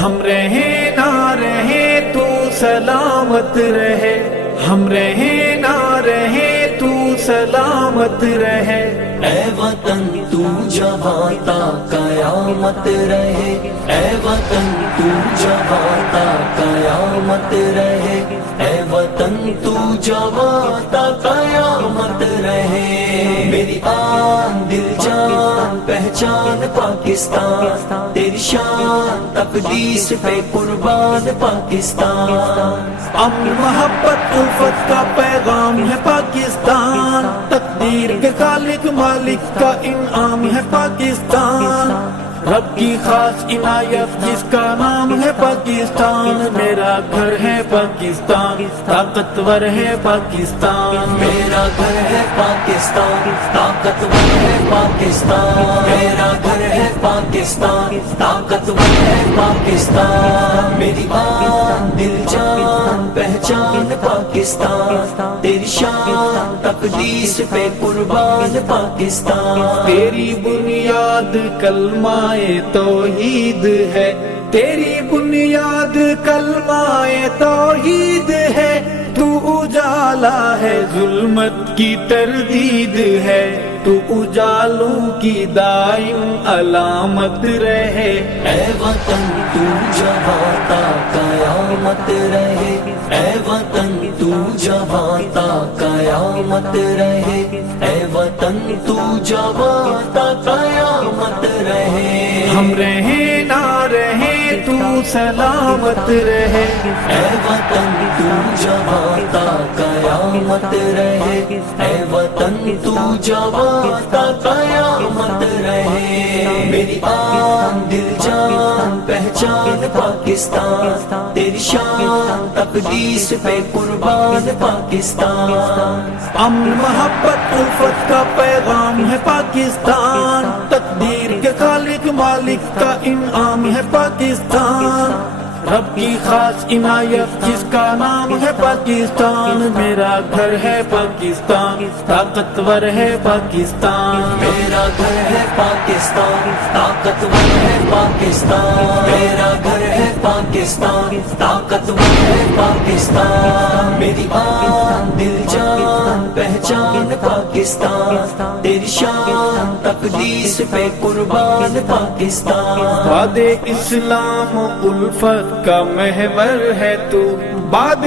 ہم رہے نہ رہے تو سلامت رہے، ہم رہے نہ رہے تو سلامت رہے، اے وطن تو جواں تا قیامت رہے، اے وطن تو جواں تا قیامت رہے، اے وطن تو جواں تا قیامت رہے۔ میری آن دل جان پہچان پاکستان، تیری شان تقدیس پہ قربان پاکستان۔ امن محبت الفت کا پیغام ہے پاکستان، تقدیر کے خالق مالک کا انعام ہے پاکستان، رب کی خاص عنایت جس کا نام ہے پاکستان، میرا گھر ہے پاکستان، طاقتور ہے پاکستان، میرا گھر ہے پاکستان، طاقتور ہے پاکستان، میرا گھر ہے پاکستان، طاقتور ہے پاکستان۔ میری آن دل جان پہچان پاکستان، تیری شان تقدیس پہ قربان پاکستان۔ تیری بنیاد کلمہ توحید ہے، تیری بنیاد کلمہ توحید ہے، تو اجالا ہے ظلمت کی تردید ہے، تو اجالوں کی دائم علامت رہے، اے وطن تو جواں تا قیامت رہے، اے وطن تو جواں تا قیامت رہے، اے وطن تو جواں تا قیامت رہے۔ ہم رہے نہ رہے تو سلامت رہے، اے وطن تو جواں تا قیامت رہے، اے وطن تو جواں تا قیامت رہے۔ میری آن دل جان پہچان پاکستان، تیری شان تقدیس پہ قربان پاکستان۔ امن محبت الفت کا پیغام ہے پاکستان، تقدیر کے خالق مالک کا انعام ہے پاکستان، رب کی خاص عنایت جس کا نام ہے پاکستان، میرا گھر ہے پاکستان، طاقتور ہے پاکستان، میرا گھر ہے پاکستان، طاقتور ہے پاکستان، میرا گھر ہے پاکستان، طاقتور ہے پاکستان۔ میری آن دل جان پہچان پاکستان، تیری شان تقدیس پہ قربان پاکستان۔ باد اسلام و الفت کا محور ہے تو، باد